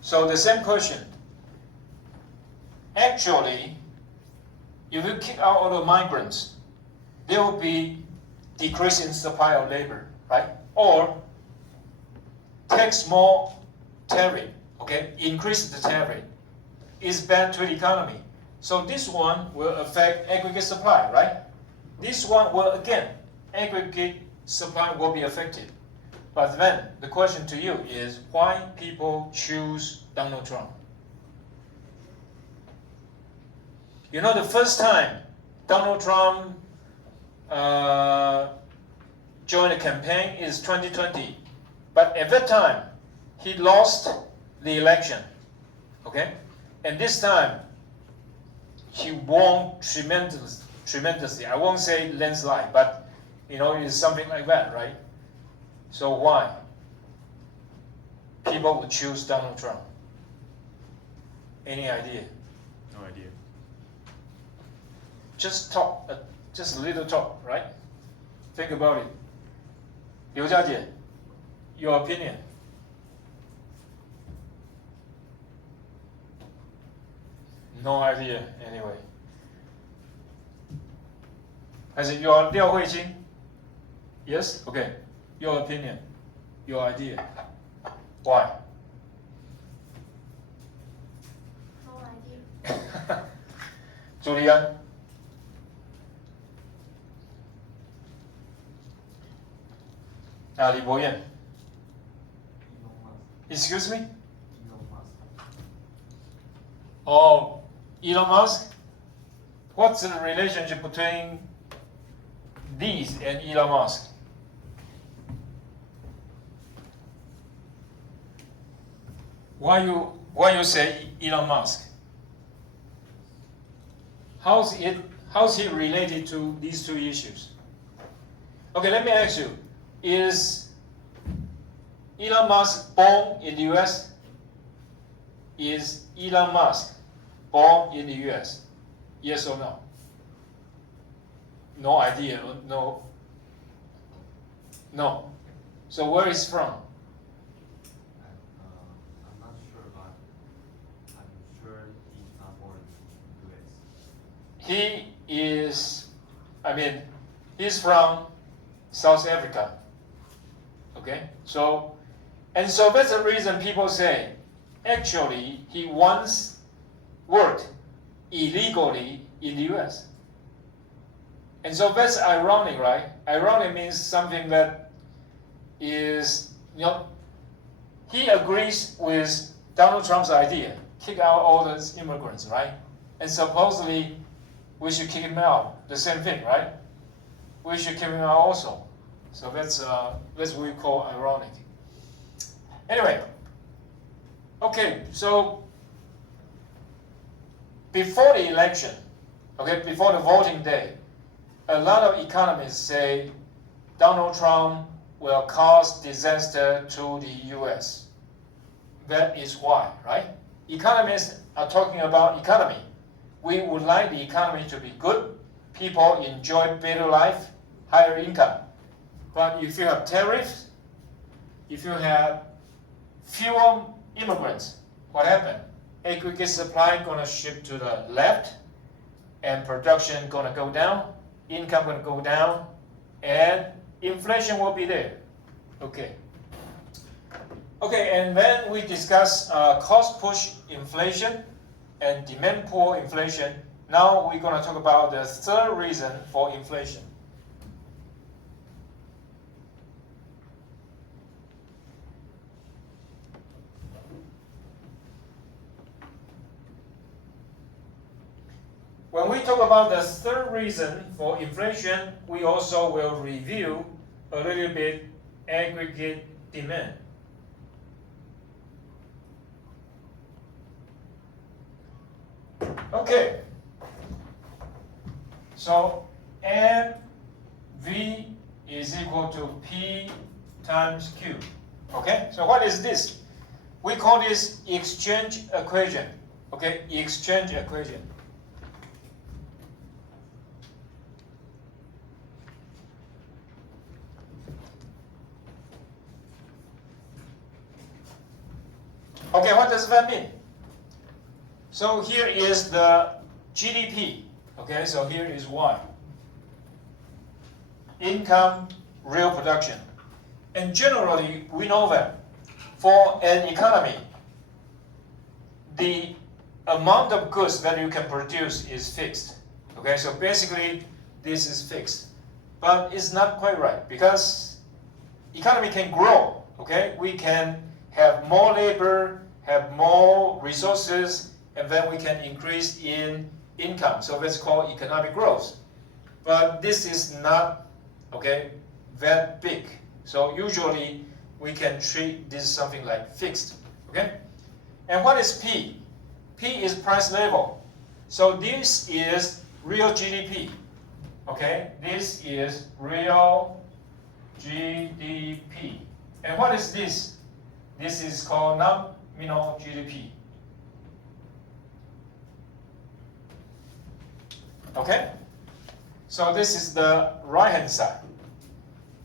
So the same question. Actually, if you kick out all the migrants, there will be decrease in supply of labor, right? Or tax more tariff, okay? Increase the tariff is bad to the economy. So this one will affect aggregate supply, right? This one will, again, aggregate supply will be affected. But then the question to you is why people choose Donald Trump? You know, the first time Donald Trump joined the campaign is 2020. But at that time, he lost the election, okay? And this time, he won tremendously. I won't say landslide, but you know, it's something like that, right? So why people would choose Donald Trump? Any idea? No idea. Just talk, just a little talk, right? Think about it. 刘佳姐, your opinion? No idea, anyway. As in, you are Liao Huiqing? Yes? Okay. Your opinion, your idea. Why? No idea. 朱利安。李博彦。Excuse me? Oh, Elon Musk? What's the relationship between these and Elon Musk? Why you say Elon Musk? How's he related to these two issues? Okay, let me ask you, is Elon Musk born in the US? Is Elon Musk born in the US? Yes or no? No idea, no. No. So where is from? I'm not sure, but I'm sure he's not born in the US. He is, he's from South Africa. Okay? So that's the reason people say, actually, he once worked illegally in the US. And so that's ironic, right? Ironic means something that is, he agrees with Donald Trump's idea, kick out all those immigrants, right? And supposedly, we should kick him out. The same thing, right? We should kick him out also. So that's what we call ironic. Anyway, okay, so before the election, okay, before the voting day, a lot of economists say Donald Trump will cause disaster to the US. That is why, right? Economists are talking about economy. We would like the economy to be good. People enjoy better life, higher income. But if you have tariffs, if you have fewer immigrants, what happened? Aggregate supply gonna shift to the left, and production gonna go down, income gonna go down, and inflation will be there. Okay. Okay, and then we discuss cost push inflation and demand pull inflation. Now we're gonna talk about the third reason for inflation. When we talk about the third reason for inflation, we also will review a little bit aggregate demand. Okay, so MV is equal to P times Q. Okay, so what is this? We call this exchange equation. Okay, exchange equation. Okay, what does that mean? So here is the GDP. Okay, so here is Y. Income, real production. And generally, we know that for an economy, the amount of goods that you can produce is fixed. Okay, so basically, this is fixed. But it's not quite right because economy can grow. Okay, we can have more labor, have more resources, and then we can increase in income. So that's called economic growth. But this is not, okay, that big. So usually we can treat this something like fixed. Okay? And what is P? P is price level. So this is real GDP. Okay? This is real GDP. And what is this? This is called nominal GDP. Okay? So this is the right-hand side.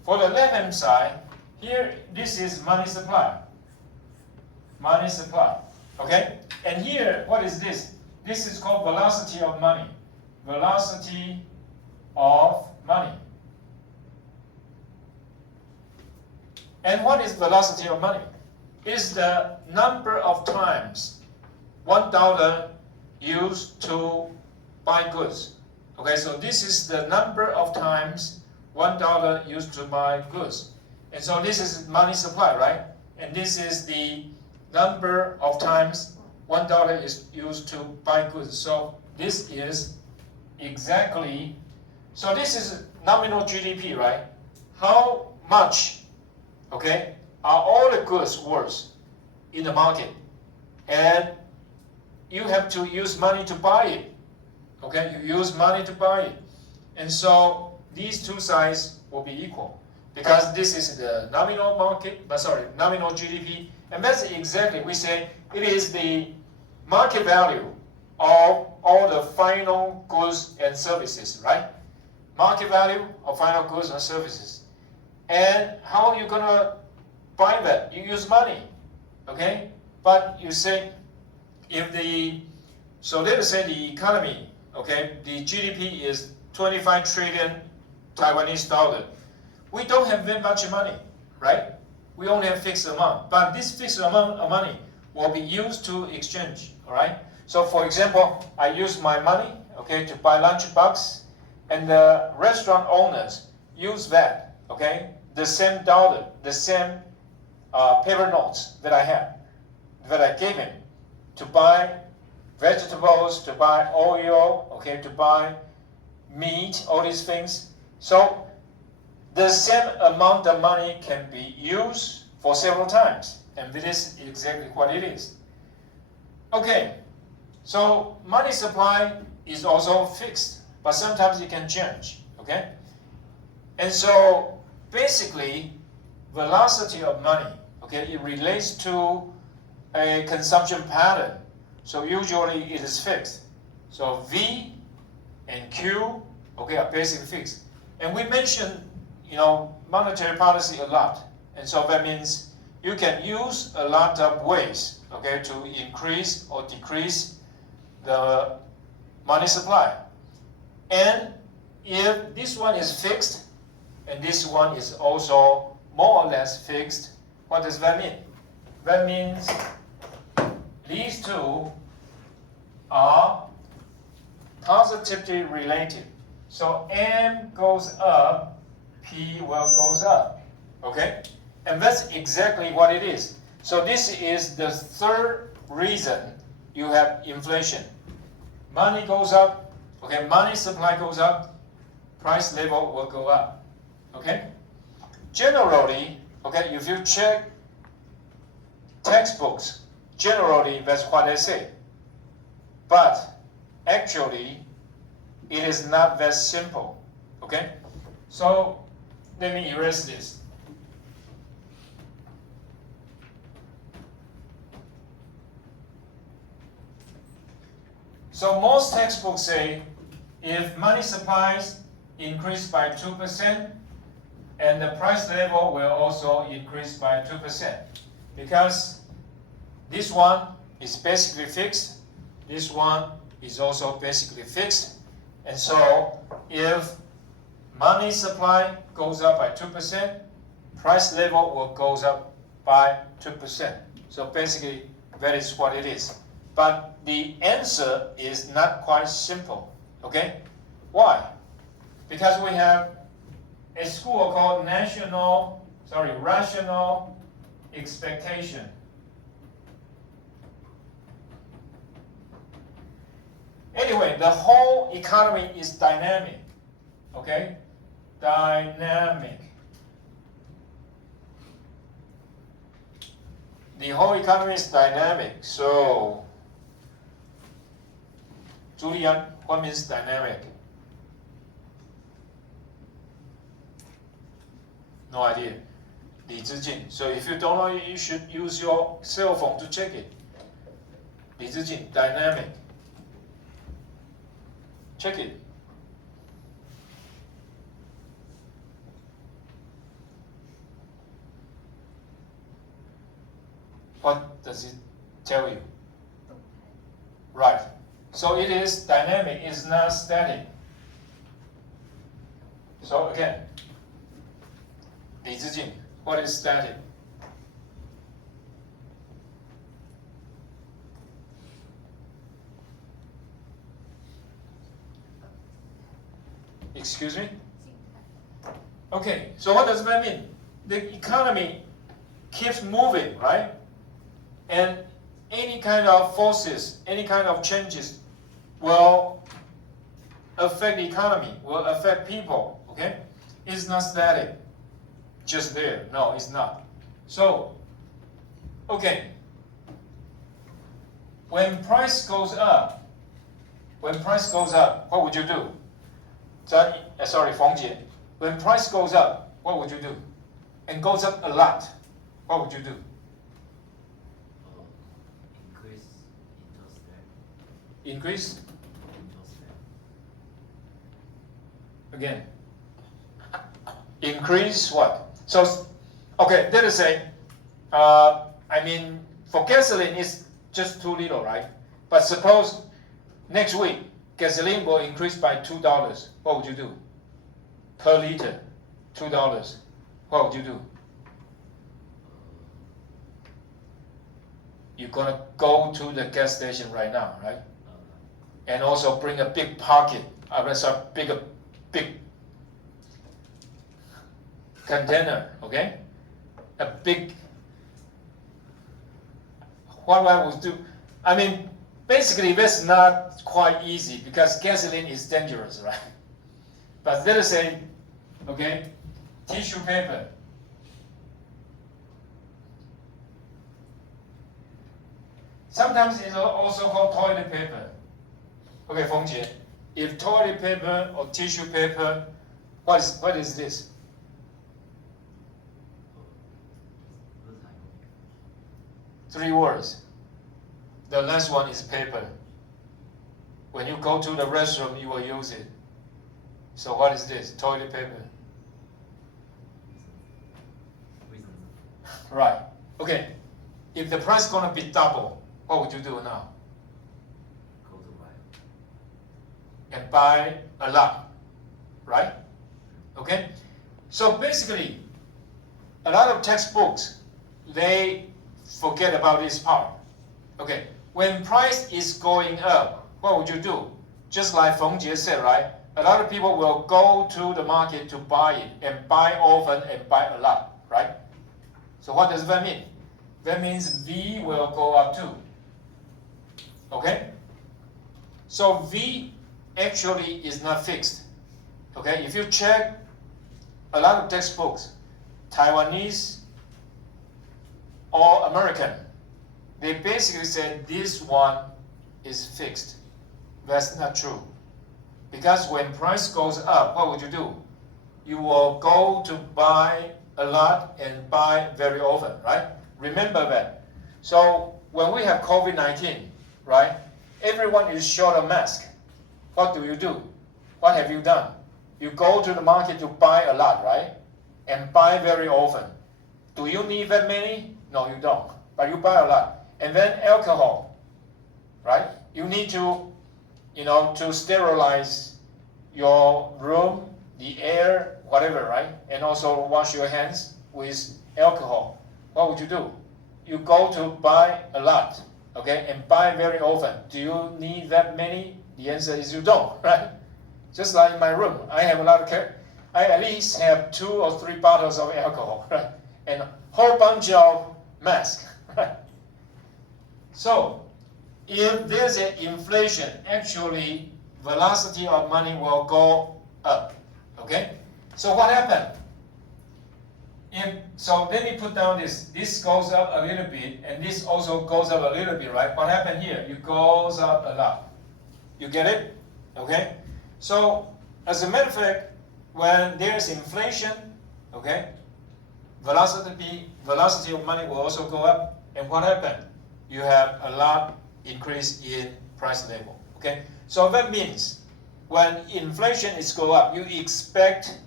For the left-hand side, here, this is money supply. Money supply. Okay? And here, what is this? This is called velocity of money. Velocity of money. And what is velocity of money? It is the number of times $1 used to buy goods. Okay, so this is the number of times $1 used to buy goods. And so this is money supply, right? And this is the number of times $1 is used to buy goods. So this is exactly, so this is nominal GDP, right? How much, okay, are all the goods worth in the market? And you have to use money to buy it. Okay, you use money to buy it. And so these two sides will be equal because this is the nominal nominal GDP. And that's exactly, we say it is the market value of all the final goods and services, right? Market value of final goods and services. And how are you going to buy that? You use money, okay? But you say, so let us say the economy, okay, the GDP is 25 trillion Taiwanese dollar. We don't have that much money, right? We only have fixed amount. But this fixed amount of money will be used to exchange, all right? So for example, I use my money, okay, to buy lunchbox, and the restaurant owners use that, okay, the same dollar, the same paper notes that I have, that I gave him to buy vegetables, to buy oil, okay, to buy meat, all these things. So the same amount of money can be used for several times. And this is exactly what it is. Okay, so money supply is also fixed, but sometimes it can change, okay? And so basically, velocity of money, okay, it relates to a consumption pattern. So usually it is fixed. So V and Q, okay, are basically fixed. And we mentioned, monetary policy a lot. And so that means you can use a lot of ways, okay, to increase or decrease the money supply. And if this one is fixed, and this one is also more or less fixed, what does that mean? That means these two are positively related. So M goes up, P goes up, okay? And that's exactly what it is. So this is the third reason you have inflation. Money goes up, okay, money supply goes up, price level will go up, okay? Generally, okay, if you check textbooks, generally that's what they say. But actually, it is not that simple, okay? So let me erase this. So most textbooks say if money supplies increase by 2%, and the price level will also increase by 2%. Because This one is basically fixed. This one is also basically fixed. And so if money supply goes up by 2%, price level will goes up by 2%. So basically that is what it is. But the answer is not quite simple. Okay? Why? Because we have a school called rational expectation. Anyway, the whole economy is dynamic. Okay? Dynamic. The whole economy is dynamic. So, Julian, what means dynamic? No idea. 李志进. So if you don't know, you should use your cell phone to check it. 李志进, dynamic. Check it. What does it tell you? Right. So it is dynamic, it's not static. So again, 李志进, what is static? Excuse me? Okay, so what does that mean? The economy keeps moving, right? And any kind of forces, any kind of changes will affect the economy, will affect people, okay? It's not static, just there. No, it's not. So, okay, when price goes up, what would you do? Sorry, Feng Jie. When price goes up, what would you do? And goes up a lot, what would you do? Increase interest rate. Increase? Interest rate. Again. Increase what? So, okay, let us say, I mean, for gasoline, it's just too little, right? But suppose next week, gasoline will increase by $2. What would you do? Per liter, $2. What would you do? You're gonna go to the gas station right now, right? And also bring a big pocket, big container, okay? A big, what I would do, I mean, basically that's not quite easy because gasoline is dangerous, right? But let us say, okay, tissue paper. Sometimes it's also called toilet paper. Okay, Feng Jie, if toilet paper or tissue paper, what is this? Three words. The last one is paper. When you go to the restroom, you will use it. So what is this? Toilet paper. Right. Okay. If the price is gonna be double, what would you do now? Go to buy. And buy a lot, right? Okay. So basically, a lot of textbooks, they forget about this part. Okay. When price is going up, what would you do? Just like Feng Jie said, right? A lot of people will go to the market to buy it and buy often and buy a lot, right? So what does that mean? That means V will go up too. Okay? So V actually is not fixed. Okay? If you check a lot of textbooks, Taiwanese or American, they basically say this one is fixed. That's not true. Because when price goes up, what would you do? You will go to buy a lot and buy very often, right? Remember that. So when we have COVID-19, right? Everyone is short of mask. What do? What have you done? You go to the market to buy a lot, right? And buy very often. Do you need that many? No, you don't. But you buy a lot. And then alcohol, right? You need to, to sterilize your room, the air, whatever, right? And also wash your hands with alcohol. What would you do? You go to buy a lot, okay, and buy very often. Do you need that many? The answer is you don't, right? Just like in my room, I have a lot of I at least have 2 or 3 bottles of alcohol, right? And a whole bunch of masks, right? So, if there's an inflation, actually, velocity of money will go up, okay? So what happened? So let me put down this. This goes up a little bit, and this also goes up a little bit, right? What happened here? It goes up a lot. You get it? Okay? So, as a matter of fact, when there's inflation, okay, velocity of money will also go up. And what happened? You have a lot increase in price level. Okay? So that means when inflation is go up, you expect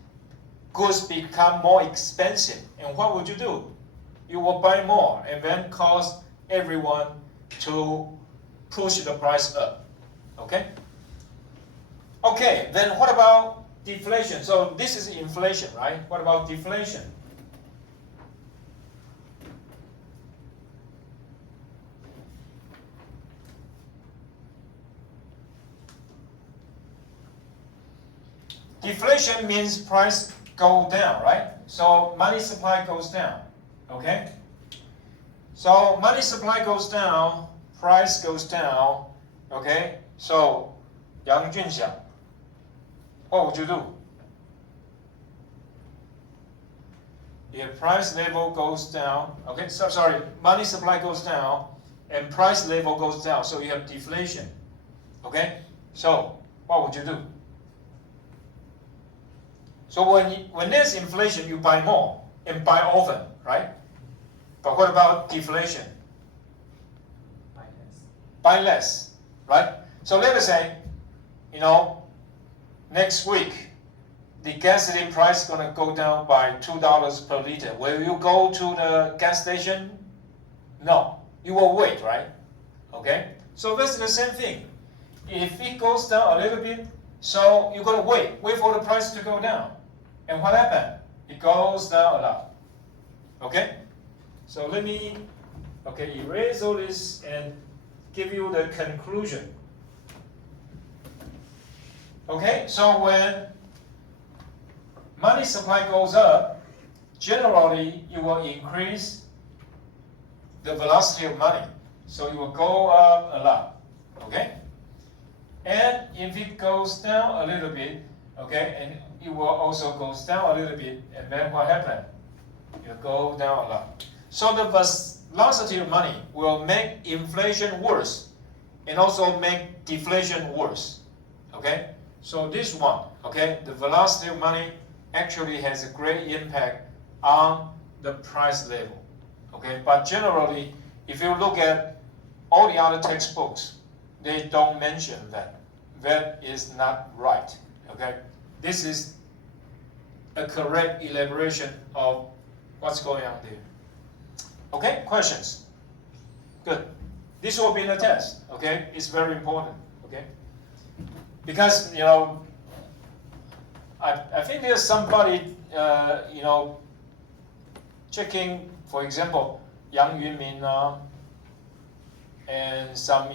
goods become more expensive. And what would you do? You will buy more and then cause everyone to push the price up. Okay? Okay, then what about deflation? So this is inflation, right? What about deflation? Deflation means price go down, right? So money supply goes down, okay? So money supply goes down, price goes down, okay? So Yang Junxiang, what would you do? If price level goes down, okay, so sorry, money supply goes down and price level goes down, so you have deflation, okay? So what would you do? So when there's inflation, you buy more and buy often, right? But what about deflation? Buy less. Buy less, right? So let us say, next week, the gasoline price is going to go down by $2 per liter. Will you go to the gas station? No, you will wait, right? Okay? So that's the same thing. If it goes down a little bit, so you're going to wait for the price to go down. And what happened? It goes down a lot. Okay? So let me, erase all this and give you the conclusion. Okay, so when money supply goes up, generally you will increase the velocity of money. So it will go up a lot. Okay? And if it goes down a little bit, okay, and it will also goes down a little bit, and then what happened? It will go down a lot. So the velocity of money will make inflation worse and also make deflation worse. Okay? So this one, okay, the velocity of money actually has a great impact on the price level. Okay? But generally, if you look at all the other textbooks, they don't mention that. That is not right. Okay? This is a correct elaboration of what's going on there. Okay, questions? Good. This will be the test, okay? It's very important, okay? Because, I think there's somebody, checking, for example, Yang Yunmin and some,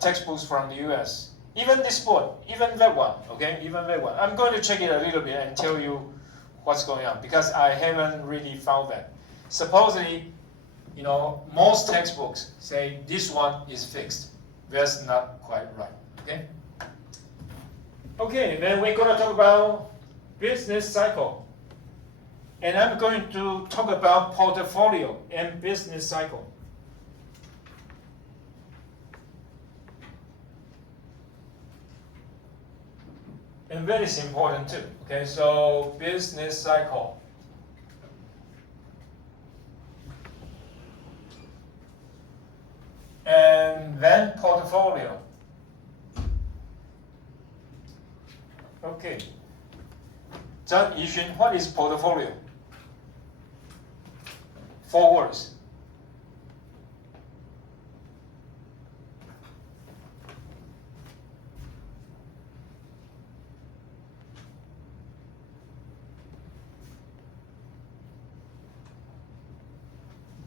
textbooks from the US. Even this book, even that one, okay? Even that one. I'm going to check it a little bit and tell you what's going on because I haven't really found that. Supposedly, most textbooks say this one is fixed. That's not quite right, okay? Okay, then we're going to talk about business cycle. And I'm going to talk about portfolio and business cycle. And that is important too. Okay, so business cycle. And then portfolio. Okay. Zhang Yixun, what is portfolio? 4 words.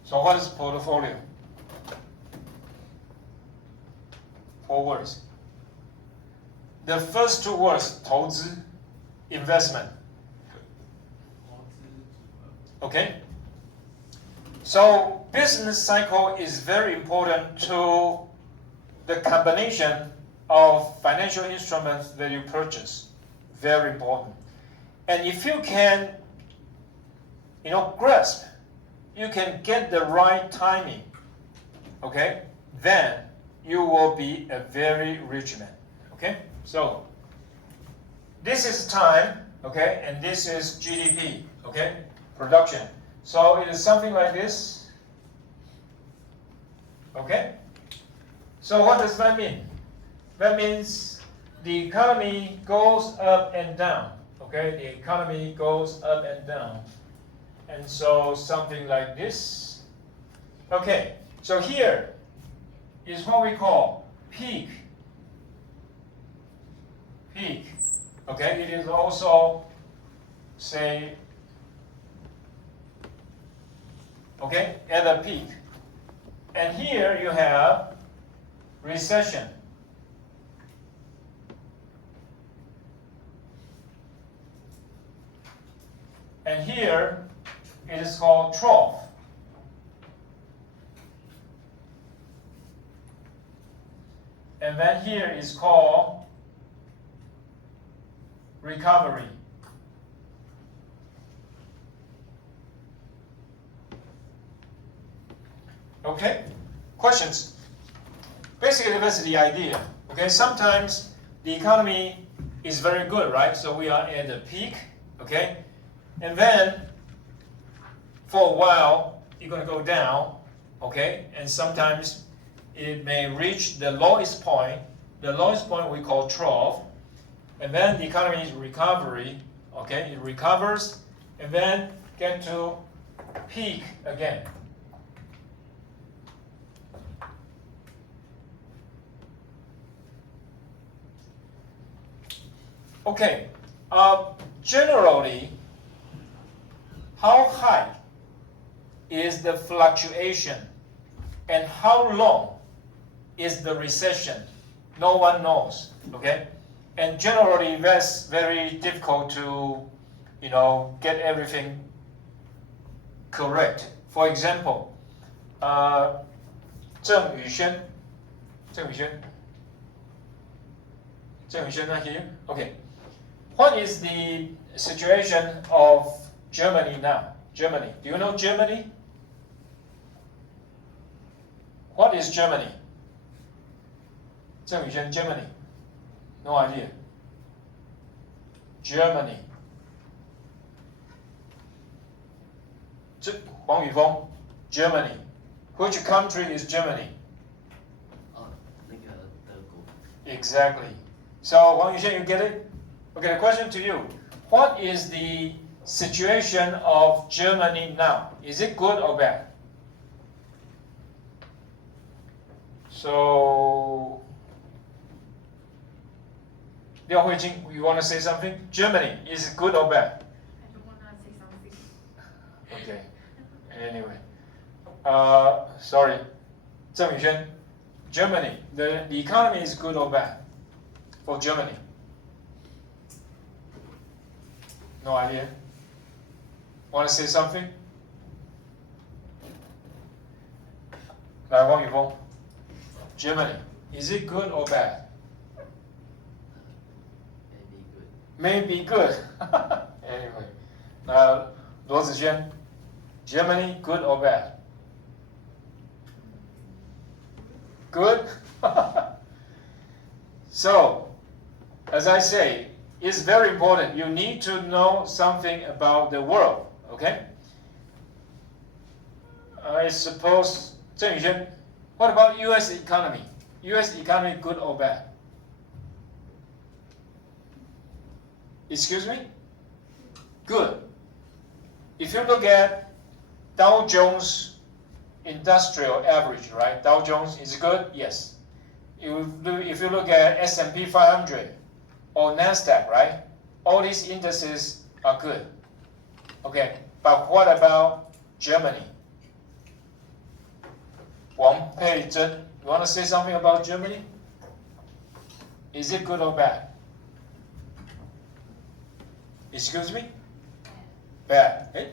So what is portfolio? 4 words. The first 2 words, 投资, investment. Okay? So business cycle is very important to the combination of financial instruments that you purchase. Very important. And if you can, grasp, you can get the right timing, okay, then you will be a very rich man. Okay? So this is time, okay, and this is GDP, okay, production. So it is something like this. Okay? So what does that mean? That means the economy goes up and down. Okay? The economy goes up and down. And so something like this. Okay, so here is what we call peak. Peak. Okay, it is also, say, okay, at a peak. And here you have recession. And here it is called trough. And then here is called recovery. Okay? Questions? Basically, that's the idea. Okay, sometimes the economy is very good, right? So we are at the peak, okay? And then for a while, you're going to go down, okay? And sometimes it may reach the lowest point. The lowest point we call trough. And then the economy is recovery, okay? It recovers and then get to peak again. Okay, generally, how high is the fluctuation and how long is the recession? No one knows, okay? And generally, that's very difficult to, get everything correct. For example, Zheng Yuxuan not here? Okay. What is the situation of Germany now? Germany. Do you know Germany? What is Germany? Zheng Yuxuan, Germany. No idea. Germany. Huang Yufeng, Germany. Which country is Germany? Exactly. So Wang Yuxian, you get it? Okay, the question to you. What is the situation of Germany now? Is it good or bad? So, Liao Huijing, you want to say something? Germany, is it good or bad? I don't want to say something. Okay. Anyway. Sorry. Zheng Yuxuan, Germany, the economy is good or bad for Germany? No idea. Want to say something? Wang Yufeng, Germany, is it good or bad? Maybe good. Anyway, Luo Zixuan, Germany, good or bad? Good. So, as I say, it's very important. You need to know something about the world. Okay. I suppose, Zheng Yuxuan, what about U.S. economy? U.S. economy, good or bad? Excuse me? Good. If you look at Dow Jones Industrial Average, right? Dow Jones is good? Yes. If you look at S&P 500 or NASDAQ, right? All these indices are good. Okay, but what about Germany? Pei Zhen, you want to say something about Germany? Is it good or bad? Excuse me? Bad. Eh?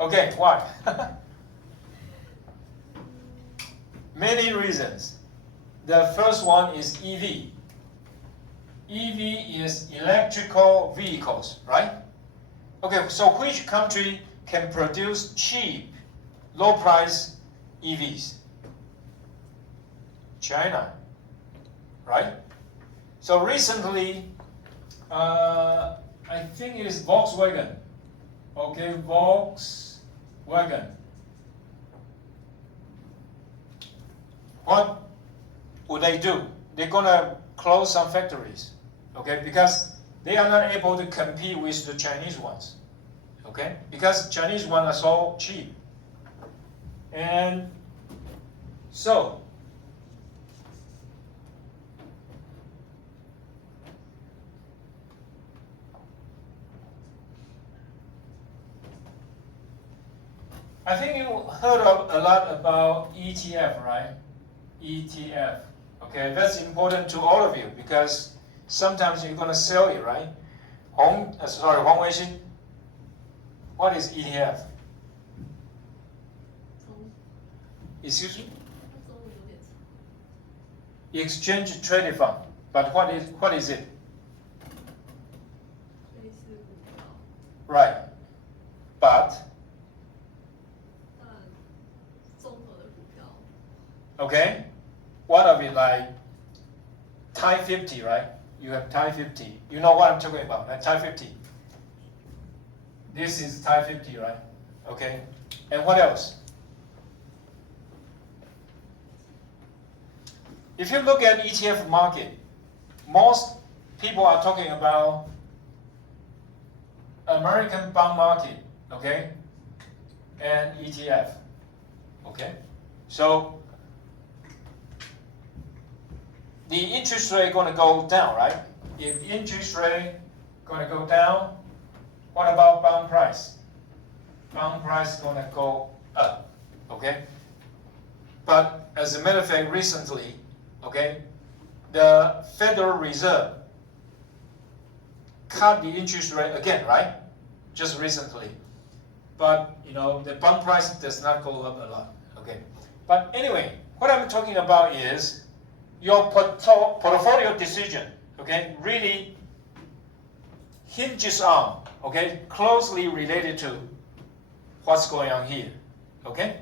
Okay, why? Many reasons. The first one is EV. EV is electrical vehicles, right? Okay, so which country can produce cheap, low price EVs? China, right? So recently, I think it is Volkswagen. Okay, Volkswagen. What would they do? They're gonna close some factories, okay, because they are not able to compete with the Chinese ones, okay, because Chinese ones are so cheap. And so I think you heard of a lot about ETF, right? ETF. Okay, that's important to all of you because sometimes you're gonna sell it, right? Hong Weixin. What is ETF? Excuse me? Exchange traded fund. But what is it? Right. But okay, one of it like Thai 50, right? You have Thai 50. You know what I'm talking about, right? Thai 50. This is Thai 50, right? Okay. And what else? If you look at ETF market, most people are talking about American bond market, okay, and ETF, okay. So the interest rate going to go down, right? If interest rate going to go down, what about bond price? Bond price going to go up, okay? But as a matter of fact, recently, okay, the Federal Reserve cut the interest rate again, right? Just recently. But, you know, the bond price does not go up a lot, okay? But anyway, what I'm talking about is your portfolio decision, okay, really hinges on, okay, closely related to what's going on here, okay?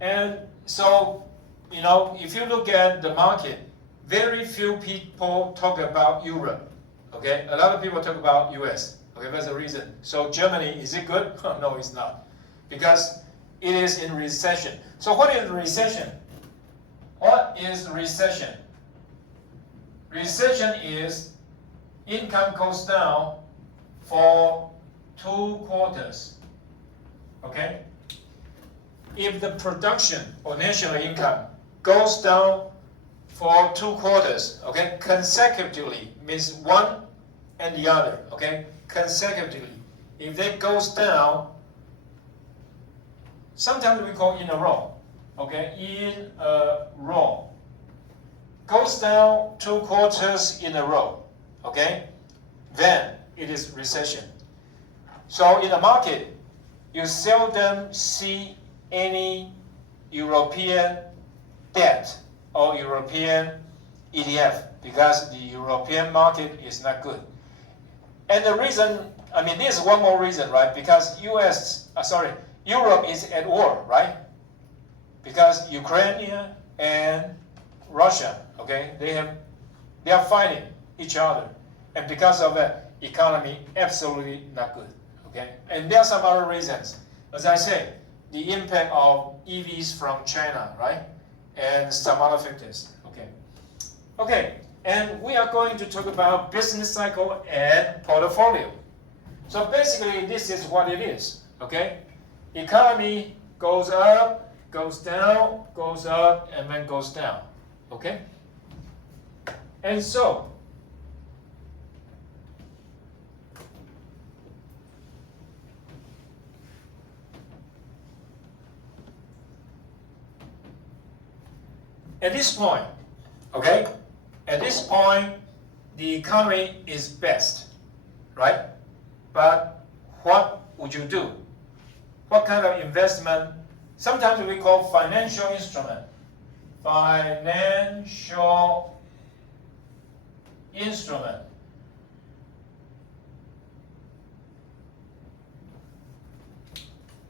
And so, you know, if you look at the market, very few people talk about Europe, okay? A lot of people talk about US, okay, that's the reason. So Germany, is it good? No, it's not, because it is in recession. So what is recession? What is recession? Recession is income goes down for 2 quarters, okay? If the production or national income goes down for 2 quarters, okay, consecutively, means one and the other, okay, consecutively. If that goes down, sometimes we call in a row, okay, in a row. Goes down 2 quarters in a row, okay, then it is recession. So in the market, you seldom see any European debt or European ETF because the European market is not good. And the reason, I mean, this is one more reason, right? Because Europe is at war, right? Because Ukraine and Russia, okay, they are fighting each other, and because of that, economy absolutely not good, okay. And there are some other reasons, as I said, the impact of EVs from China, right, and some other factors, okay. Okay, and we are going to talk about business cycle and portfolio. So basically, this is what it is, okay. Economy goes up, goes down, goes up, and then goes down, okay? And so, at this point, okay, at this point, the economy is best, right? But what would you do? What kind of investment? Sometimes we call financial instrument. Financial instrument.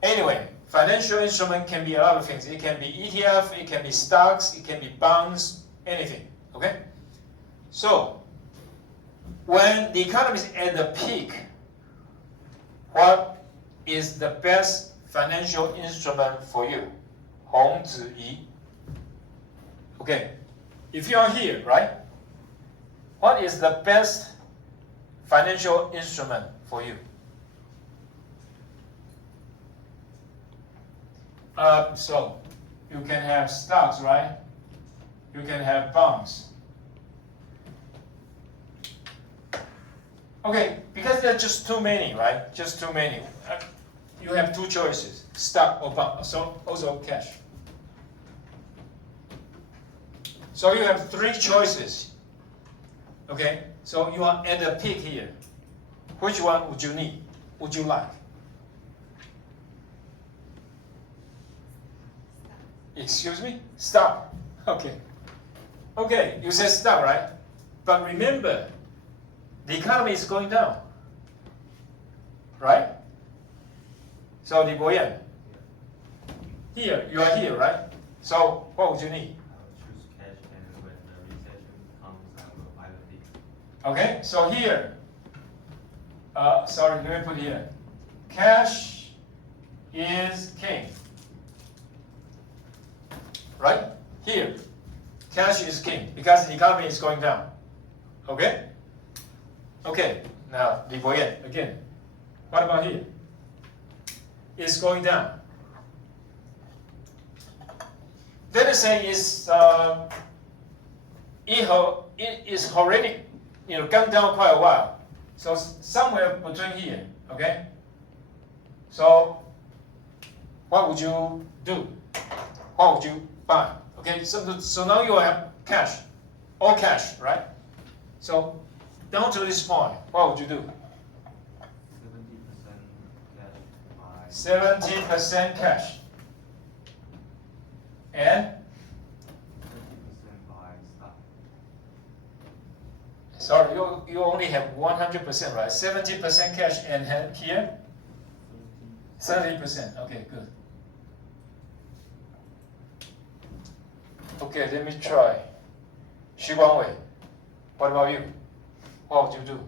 Anyway, financial instrument can be a lot of things. It can be ETF, it can be stocks, it can be bonds, anything. Okay? So, when the economy is at the peak, what is the best financial instrument for you? 红子怡. Okay, if you are here, right? What is the best financial instrument for you? So you can have stocks, right? You can have bonds. Okay, because there are just too many, right? Just too many. You have two choices: stock or bond. So also cash. So you have three choices. Okay, so you are at the peak here. Which one would you need? Would you like? Excuse me? Stop. Okay. Okay, you said stop, right? But remember, the economy is going down. Right? So, Li Boyan, here, you are here, right? So, what would you need? Choose cash, and when the recession comes, I will buy the dip. Okay, so here, sorry, let me put here. Cash is king. Right? Here, cash is king because the economy is going down. Okay? Okay, now, Li Boyan, again. What about here? It's going down. Let us say it is already gone down quite a while. So somewhere between here, okay? So what would you do? What would you buy? Okay, so now you have cash, all cash, right? So down to this point, what would you do? 70% cash. And 30% buy stock. sorry, you only have 100%, right? 70% cash and here 30%. Okay, good. Okay, let me try. Xu Guangwei, what about you? What would you do?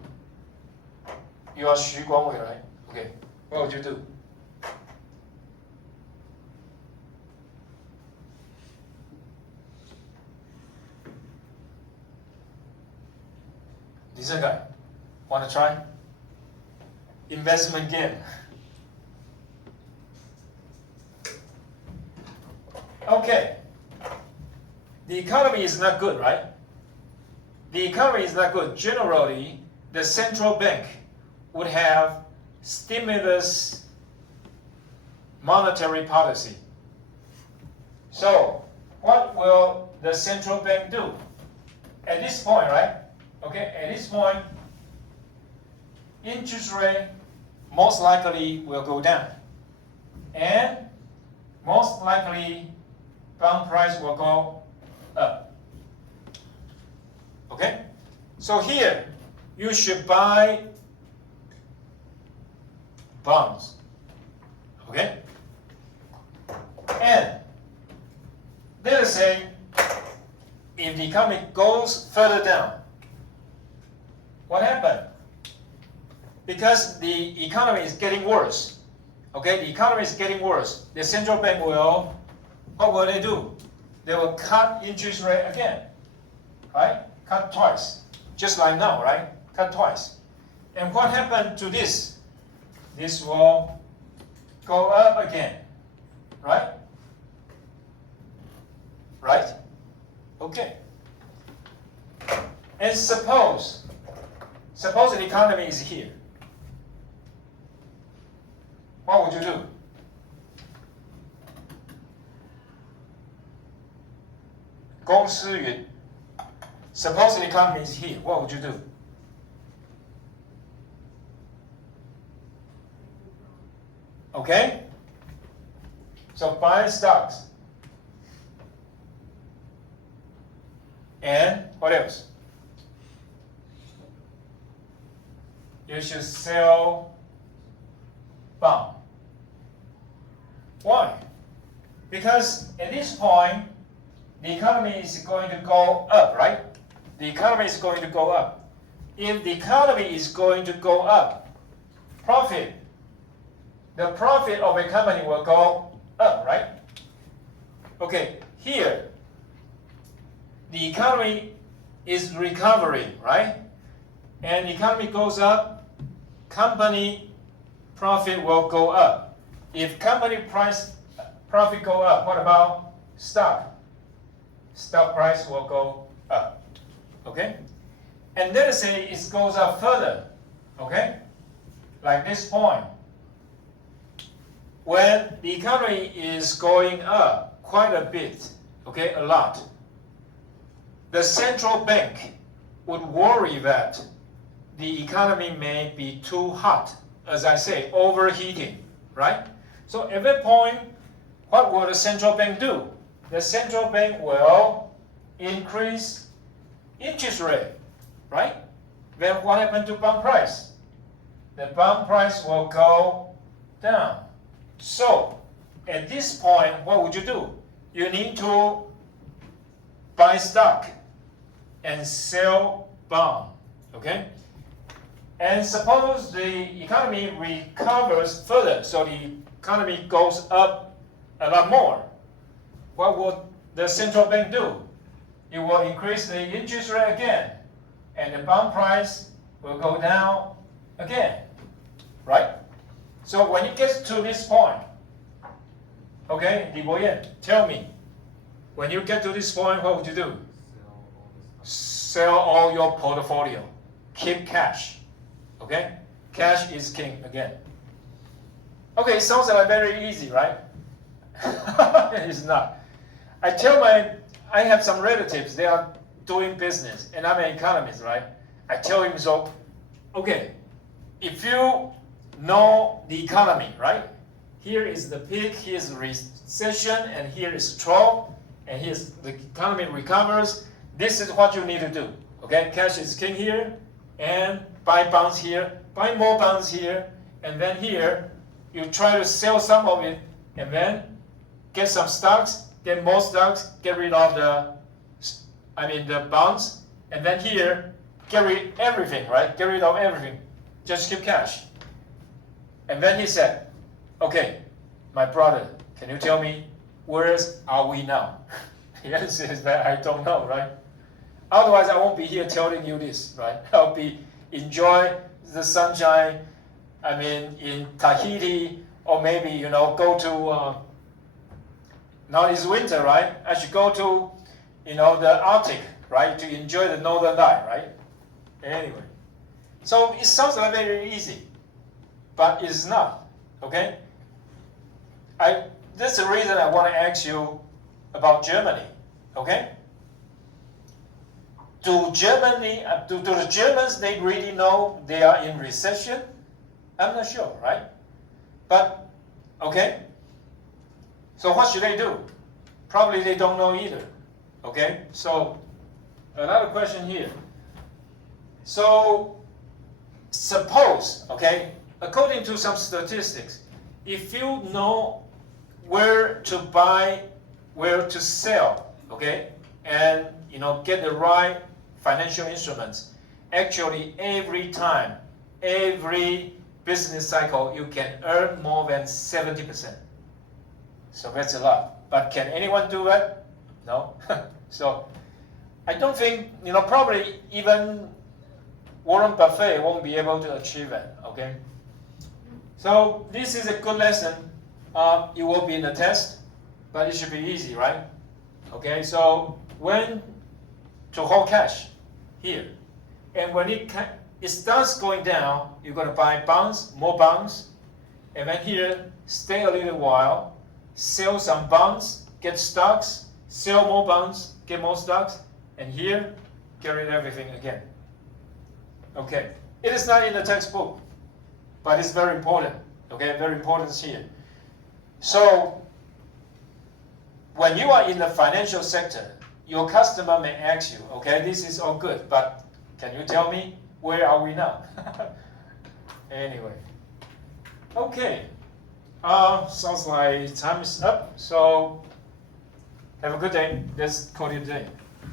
You are Xu Guangwei, right? Okay, what would you do? This guy, want to try? Investment game. Okay. The economy is not good, right? The economy is not good. Generally, the central bank would have stimulus monetary policy. So, what will the central bank do? At this point, right? Okay, at this point, interest rate most likely will go down. And most likely, bond price will go up. Okay? So here, you should buy bonds. Okay? And let us say, if the economy goes further down, what happened? Because the economy is getting worse. Okay, the economy is getting worse. The central bank will, what will they do? They will cut interest rate again, right? Cut twice, just like now, right? Cut twice. And what happened to this? This will go up again, right? Right? Okay. And suppose the economy is here. What would you do? 公司云 suppose the economy is here, what would you do? Okay? So buy stocks. And what else? You should sell bond. Why? Because at this point, the economy is going to go up, right? The economy is going to go up. If the economy is going to go up, the profit of a company will go up, right? Okay, here, the economy is recovering, right? And the economy goes up, company profit will go up. If company profit go up, what about stock? Stock price will go up, okay? And let's say it goes up further, okay? Like this point. When the economy is going up quite a bit, okay, a lot, the central bank would worry that the economy may be too hot, as I say, overheating, right? So at that point, what will the central bank do? The central bank will increase interest rate, right? Then what happened to bond price? The bond price will go down. So at this point, what would you do? You need to buy stock and sell bond, okay? And suppose the economy recovers further, so the economy goes up a lot more. What would the central bank do? It will increase the interest rate again, and the bond price will go down again, right? So when it gets to this point, okay, Li Boyan, tell me, when you get to this point, what would you do? Sell all your portfolio. Keep cash. Okay? Cash is king again. Okay, sounds like very easy, right? It's not. I have some relatives, they are doing business, and I'm an economist, right? I tell him, so, okay, if you know the economy, right? Here is the peak, here's the recession, and here is trough, and here's the economy recovers. This is what you need to do, okay? Cash is king here, and buy bonds here, buy more bonds here, and then here, you try to sell some of it, and then get some stocks, get more stocks, get rid of the bonds, and then here, get rid of everything, right? Get rid of everything, just keep cash. And then he said, okay, my brother, can you tell me, where are we now? The answer is that I don't know, right? Otherwise, I won't be here telling you this, right? I'll be enjoy the sunshine, in Tahiti, or maybe, go to, now it's winter, right? I should go to, the Arctic, right? To enjoy the northern light, right? Anyway. So it sounds like very easy, but it's not, okay? That's the reason I want to ask you about Germany, okay? Do the Germans, they really know they are in recession? I'm not sure, right? But, okay? So what should they do? Probably they don't know either, okay? So, another question here. So, suppose, okay, according to some statistics, if you know where to buy, where to sell, okay, and get the right financial instruments, actually every time, every business cycle, you can earn more than 70%. So that's a lot. But can anyone do that? No. So I don't think, probably even Warren Buffett won't be able to achieve it, okay? So this is a good lesson. It will be in the test, but it should be easy, right? Okay, so when to hold cash here, and when it starts going down, you're going to buy bonds, more bonds, and then here stay a little while, sell some bonds, get stocks, sell more bonds, get more stocks, and here, get rid of everything again. Okay, it is not in the textbook, but it's very important. Okay, very important here. So, when you are in the financial sector, your customer may ask you, okay, this is all good, but can you tell me where are we now? Anyway, okay, sounds like time is up. So, have a good day. Let's call it a day.